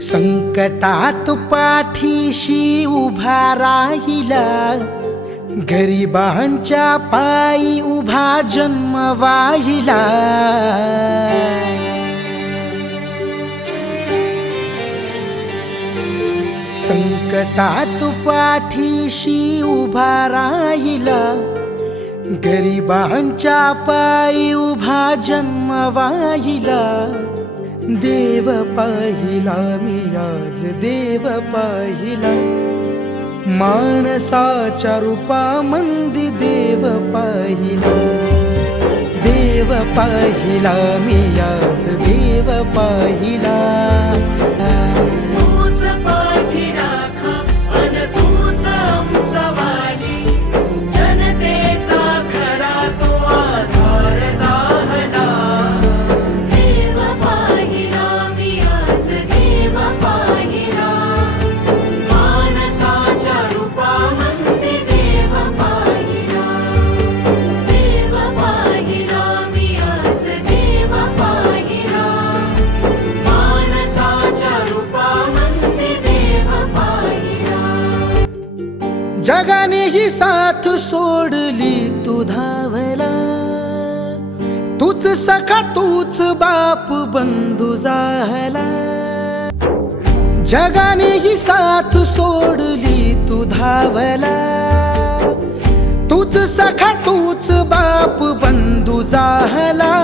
संकटात पाठीशी उभा राहिला. गरिबांच्या पायी उभा जन्म वाहिला. संकटात पाठीशी उभा राहिला. गरिबांच्या पायी उभा जन्म वाहिला. देव पाहिला मी आज देव पाहिला. माणसाच्या रूपा मंदी देव पाहिला. देव पाहिला मी आज देव पाहिला. जगाने ही साथ सोडली तू धावला. तूच सखा तूच बाप बंधू झाला जगाने ही साथ सोडली तू धावला. तूच सखा तूच बाप बंधू झाला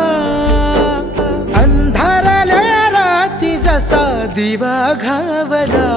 अंधाराल्या राती जसा दिवा घावला.